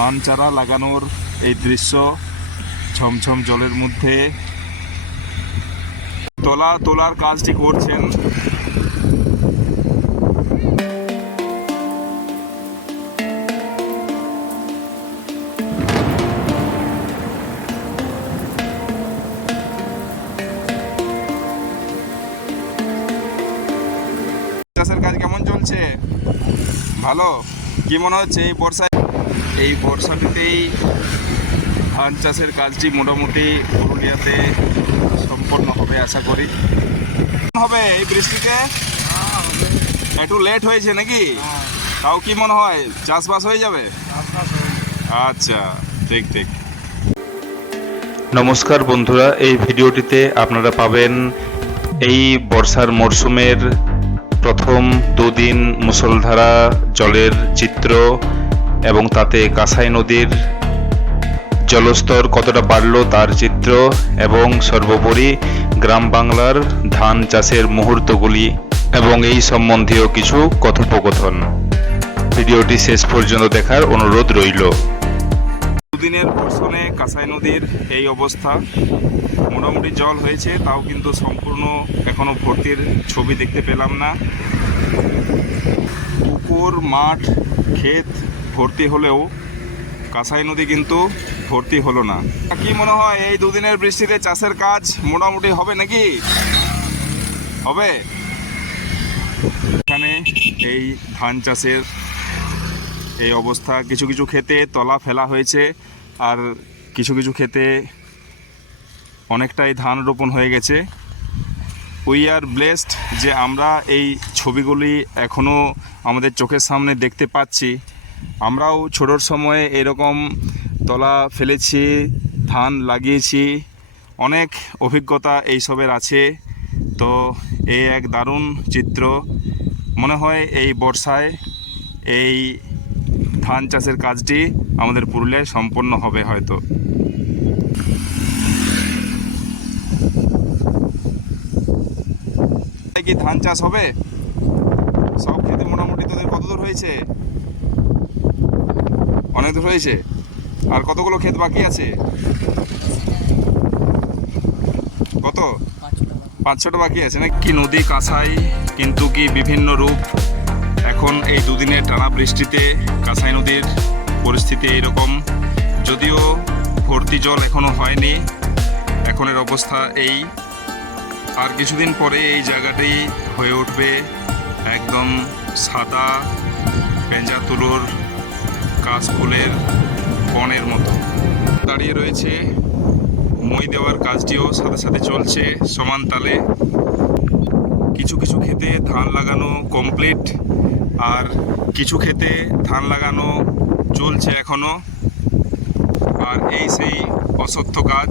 ধান চারা লাগানোর এই দৃশ্য ছমছম জলের মধ্যে। তোলা, তোলার কাজটি করছেন। চাষের কাজ কেমন চলছে? ভালো? কি মনে হচ্ছে এই বর্ষায়? এই বর্ষাটিতেই ধান চাষের কাজটি মোটামুটি পুরুলিয়াতে সম্পন্ন হবে আশা করি। হবে এই বৃষ্টিতে? একটু লেট হয়েছে নাকি? তাও কি মনে হয়? চাষবাস হয়ে যাবে? আচ্ছা ঠিক ঠিক। নমস্কার বন্ধুরা, এই ভিডিওটিতে আপনারা পাবেন এই বর্ষার মরশুমের প্রথম দুদিন মুষলধারা জলের চিত্র। এবং তাতে কাঁসাই নদীর জলস্তর কতটা বাড়লো তার চিত্র এবং সর্বোপরি গ্রাম বাংলার ধান চাষের মুহূর্তগুলি এবং এই সম্বন্ধীয় কিছু কথোপকথন। ভিডিওটি শেষ পর্যন্ত দেখার অনুরোধ রইল। দুদিনের বর্ষণে কাঁসাই নদীর এই অবস্থা। মোটামুটি জল হয়েছে, তাও কিন্তু সম্পূর্ণ এখনও ভর্তির ছবি দেখতে পেলাম না। পুকুর, মাঠ, ক্ষেত ভর্তি হলেও কাঁসাই নদী কিন্তু ভর্তি হলো না। কি মনে হয়, এই দুদিনের বৃষ্টিতে চাষের কাজ মোটামুটি হবে নাকি? হবে? এখানে এই ধান চাষের এই অবস্থা। কিছু কিছু ক্ষেতে তলা ফেলা হয়েছে আর কিছু কিছু ক্ষেতে অনেকটাই ধান রোপণ হয়ে গেছে। উই আর ব্লেসড যে আমরা এই ছবিগুলি এখনও আমাদের চোখের সামনে দেখতে পাচ্ছি। আমরাও ছোটোর সময়ে এরকম তলা ফেলেছি, ধান লাগিয়েছি। অনেক অভিজ্ঞতা এইসবের আছে। তো এই এক দারুণ চিত্র। মনে হয় এই বর্ষায় এই ধান চাষের কাজটি আমাদের পুরুলিয়ায় সম্পন্ন হবে হয়তো। কি ধান চাষ হবে? সব ক্ষেত্রে মোটামুটি তোদের কত দূর হয়েছে? অনেক দূর হয়েছে। আর কতগুলো ক্ষেত বাকি আছে? কত? পাঁচ ছটা বাকি আছে না কি নদী কাঁসাই কিন্তু কি বিভিন্ন রূপ? এখন এই দুদিনের টানা বৃষ্টিতে কাঁসাই নদীর পরিস্থিতি এইরকম। যদিও ভর্তি জল এখনও হয়নি, এখনের অবস্থা এই। আর কিছুদিন পরে এই জায়গাটি হয়ে উঠবে একদম সাদা পেঁজা তুলোর কাশফুলের বনের মতো। দাঁড়িয়ে রয়েছে, মই দেওয়ার কাজটিও সাথে সাথে চলছে সমান তালে। কিছু কিছু ক্ষেতে ধান লাগানো কমপ্লিট আর কিছু ক্ষেতে ধান লাগানো চলছে এখনও। আর এই সেই অসত্য কাজ।